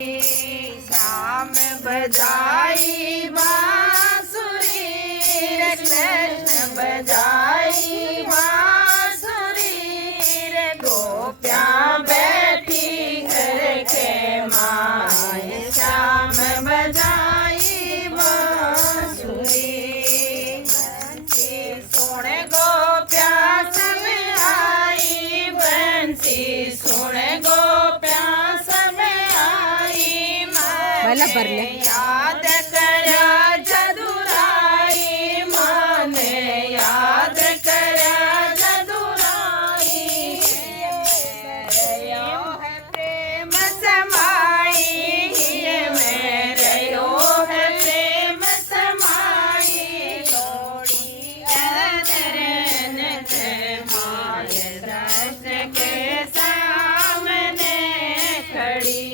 श्याम बजाई बांसुरी रे कृष्ण बजाई बांसुरी रे गोपियाँ बैठी घर के माए श्याम बजाई बांसुरी बंसी सुन गोपियाँ सब आई बंसी सुन गोपियाँ याद करया जदुराई माने याद करया जदुराई रयो है प्रेम समाई मेरे है प्रेम समाई दौड़ी अदरन माए दर्श के सामने खड़ी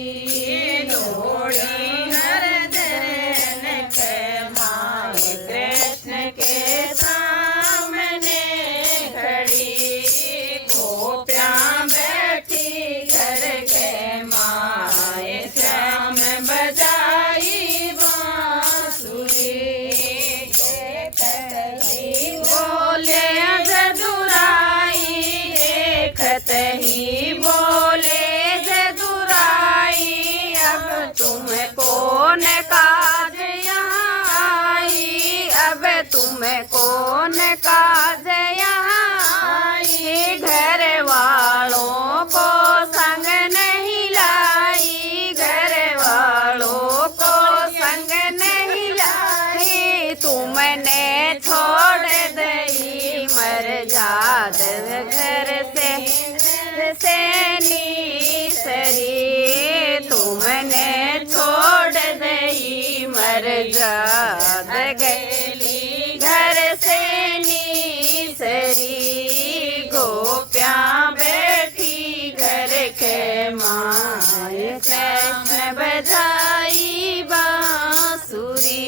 ही बोले जदुराई अब तुम कौन काज यहाँ आई अब तुम कौन काज यहाँ आई घर वालों को संग नहीं लाई घर वालों को संग नहीं लाई तुमने छोड़ दई मर जाद घर से सरी तुमने छोड़ दई मर जाद गली घर से सरी गोपियाँ बैठी घर के माए कृष्ण बजाई बांसुरी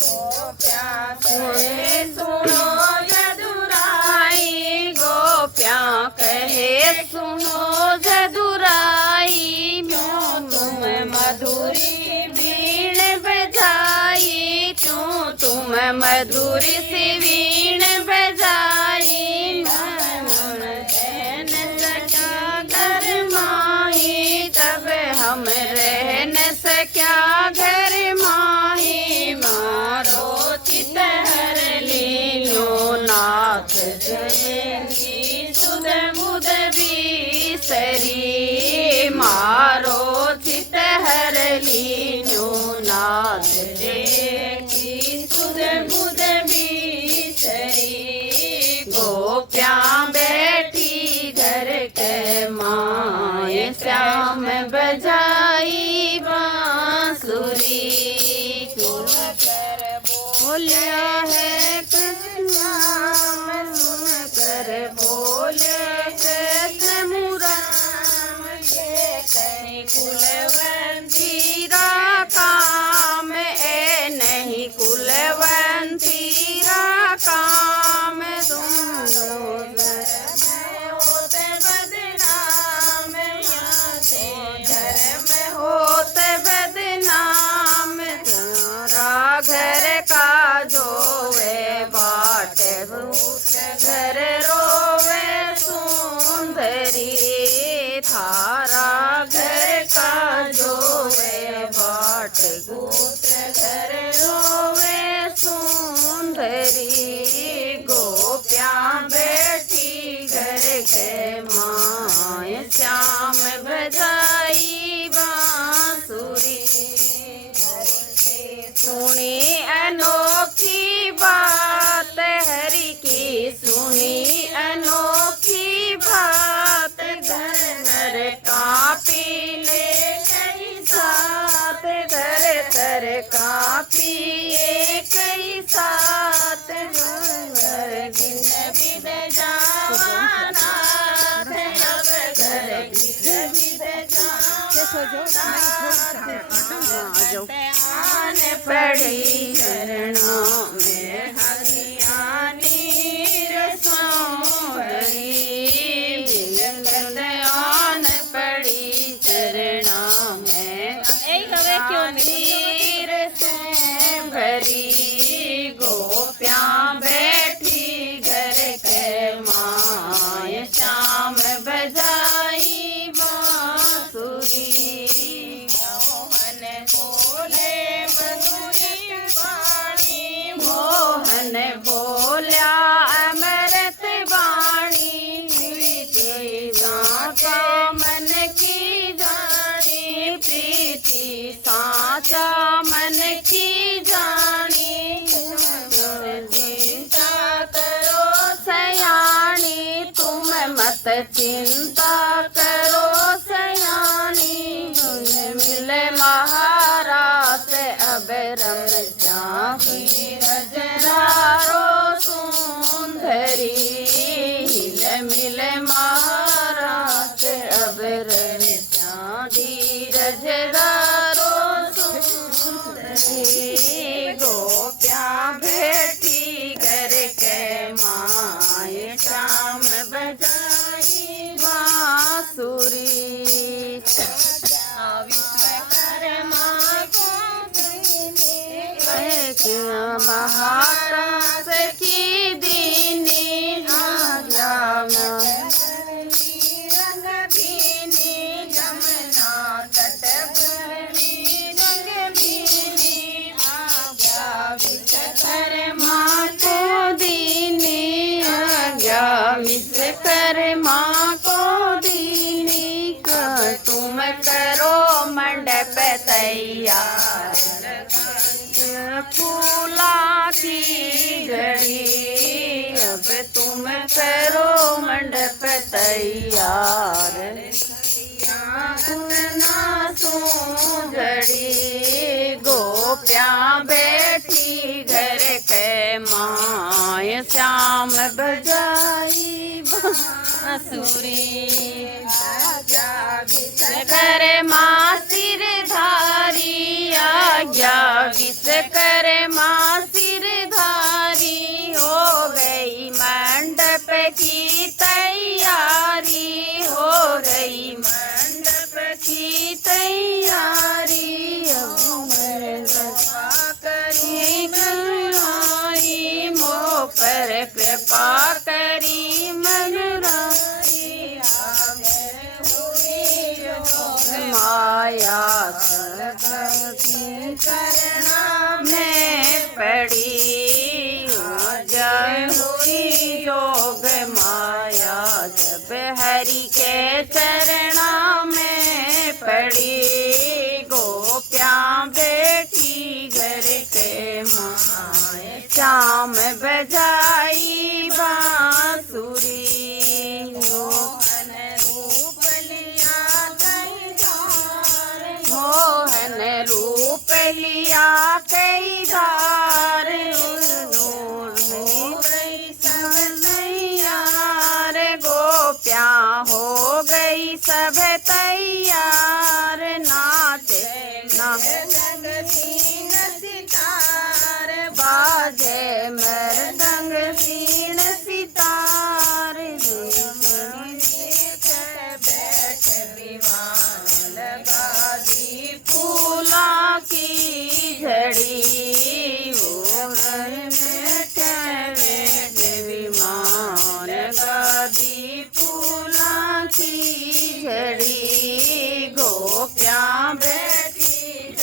गोपियाँ सुनो जदुराई गोपियाँ कहे सुनो जदुराई क्यों तुम मधुरी वीण बजाई क्यों तुम मधुरी सी वीण बजाई न सका घर माही तब हम रह न सका घर माही मारो चित हर लीनो नाथ जयंती सुध बुध सरी मारो चित हर लीनो नाथ की सुध बुध सरी गोपियाँ बैठी घर के माए श्याम बजाई बांसुरी बोलिया है कृष्ण सुन कर बोले कृष्ण मुराम के कहीं कुलवंती काम ए नहीं कुलवंती काम तुम होते बदनाम घर में होते बदनाम तारा घर का जोवे बाट घर रोवे सुंदरी थारा घर का जोवे बाट घर रोवे सुंदरी गोपियाँ बैठी घर के माए श्याम बजाई बांसुरी सुनी अनोखी बात हरि की सुनी अनोखी बात घर कापी ले कई साथ घर कापी कई साथ गिन बिद जावाना अब घर गिन बिद आन पड़ी चरणों में हरियाणी रसों आन पड़ी चरणों में नीर से भरी गोपियाँ बैठी घर के माय श्याम बजाई बांसुरी मोहन बोले मधुरी वाणी मोहन बोल्या अमृत वाणी प्रीति साचा मन की जानी प्रीति साचा मन की जानी चिंता करो सयानी तुम मत चिंता करो सयानी मिले महाराज अब रम जाकी नजरारो सुंदरी मिले महाराज अब रम धीरज दारो सुंदरी गोपियाँ बैठी घर के माय श्याम बजाई बांसुरी विश्वकर्मा को महाराज की दीनी जमुना तट भरी रंग भीनी आज्ञा विश्वकर्मा को दीनी आज्ञा विश्वकर्मा को दीनी तुम करो मंडप तैयार फूला की घड़ी अब तुम करो मंडप तैयार घड़ी गोपियाँ बैठी घर के माय श्याम बजाई बांसुरी विश्वकर्मा सिरधारी आज्ञा विश्वकर्मा सिरधारी हो गई मंडप की तैयारी हो गई मंडप की तैयारी करी गई मोह पर कृपा करी मनराई माया करना में पड़ी जय हुई जोग माया जब हरि के चरणा में पड़ी गोपियाँ बैठी घर के माय श्याम बजाई बांसुरी मोहन रूप लिया कई धार तैयार गोपियाँ हो गई सब तैयार नाचे सीन सितार बाजे मृदंग सीन सितार बैठ विमान लगा दी फूला की झड़ी विमान गादी फूला की झड़ी गोपियाँ बैठी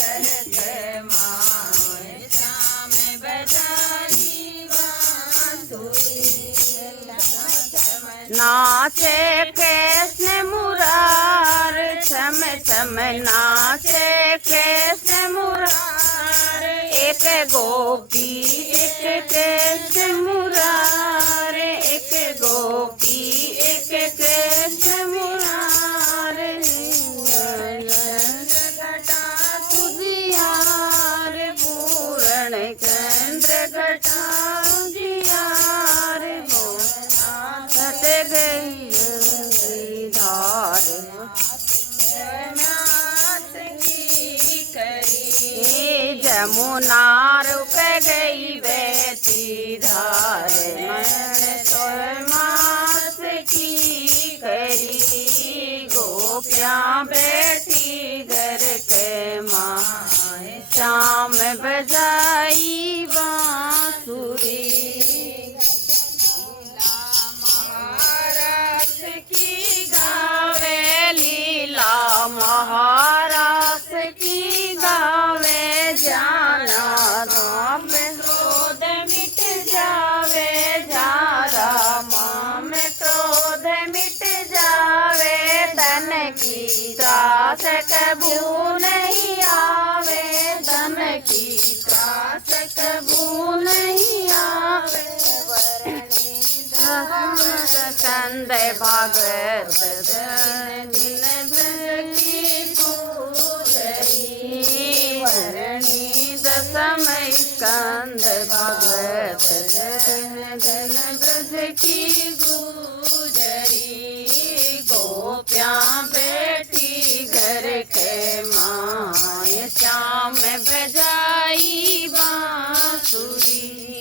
श्याम बजाई बांसुरी नाचे कृष्ण मुरार छम छम नाचे कृष्ण मुरार एक गोपी एक कृष्ण मुरार एक गोपी एक कृष्ण मुरार घटा तुझियार पूर्ण चंद्र घटा जियार सत गई धार जमुना रुक गई बहती धार मन तो मास की करी गोपियाँ यहाँ बैठी घर के माए, शाम बजाई बांसुरी। महाराज की गावे लीला, महाराज की गावे जाना राम, क्रोध मिट जावे जारा माँ में, क्रोध मिट जावे धन की त्रास कबू नहीं आवे, धन की त्रास कबू नहीं आवे। स्कंद भागवत दिन की पूजरी, वरणी दशम स्कंद भागवत दिन ब्रज की